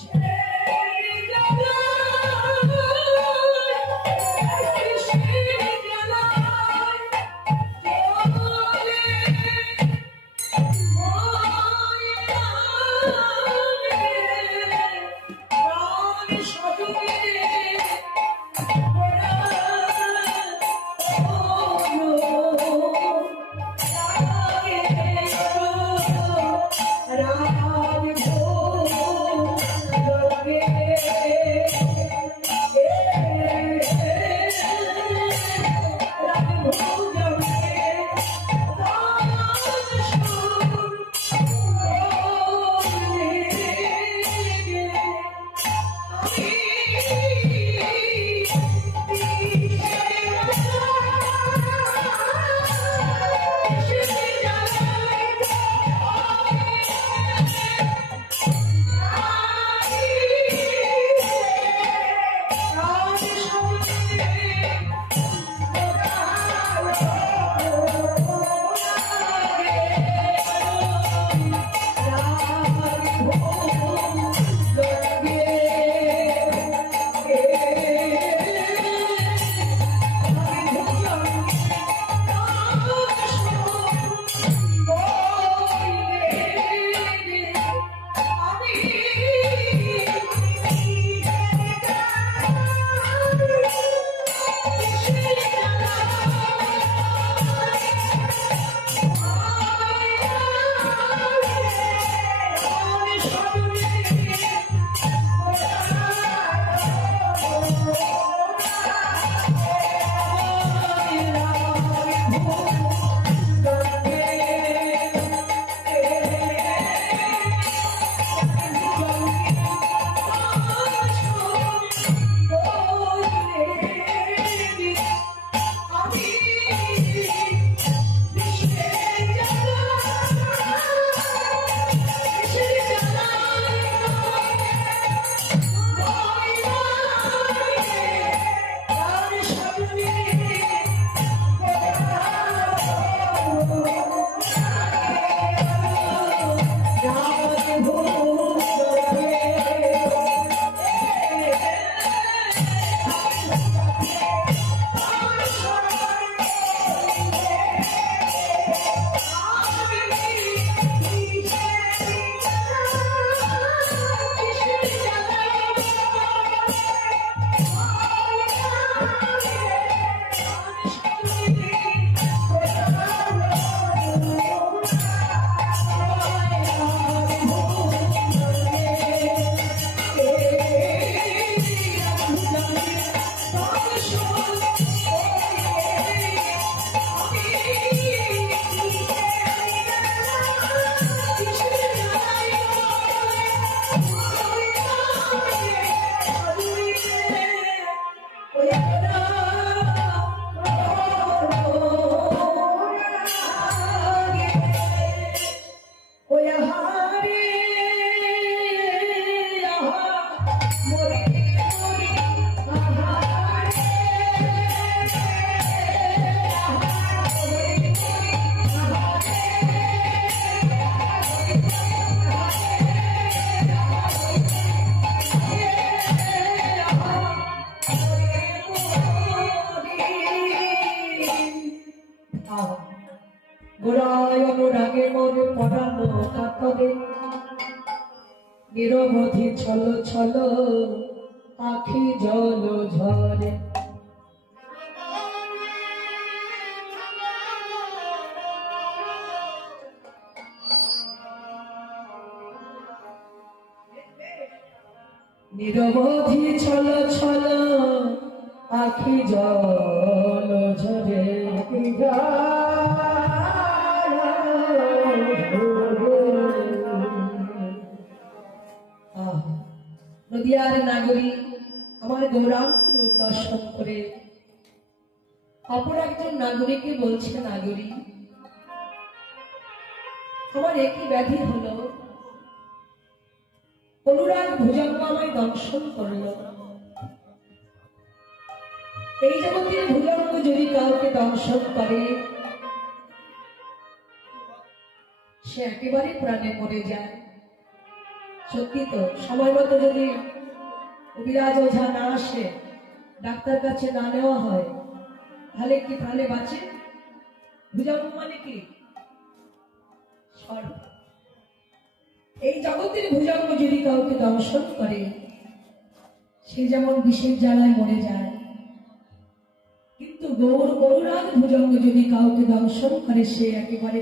Yeah. গোড়ায় অনুরাগে মনে পড়ানো কাতরে নিরবধি ছল ছল আখি জল ঝরে। নিরবধি ছল ছল আখি জল ঝরে। আহ, নদিয়ার নাগরী আমার রূপ দর্শন করে। অপর একজন নাগরিককে বলছে নাগরী আমার একই ব্যাধি হলো। অনুরাগ ভুজঙ্গ আমায় দংশন করল। এই জগতের ভুজঙ্গ যদি কাউকে দংশন করে, সে একেবারে প্রাণে মরে যায়। সত্যি তো, সময় মতো যদি কবিরাজ ওঝা না আসে, ডাক্তার কাছে না নেওয়া হয়, তাহলে কি, তাহলে বাঁচে? ভুজঙ্গ মানে কি? এই জগতের ভুজঙ্গ যদি কাউকে দংশন করে, সে যেমন বিষের জ্বালায় মরে যায়, কিন্তু গৌর গৌরাগ ভুজঙ্গ যদি কাউকে দংশন করে, সে একেবারে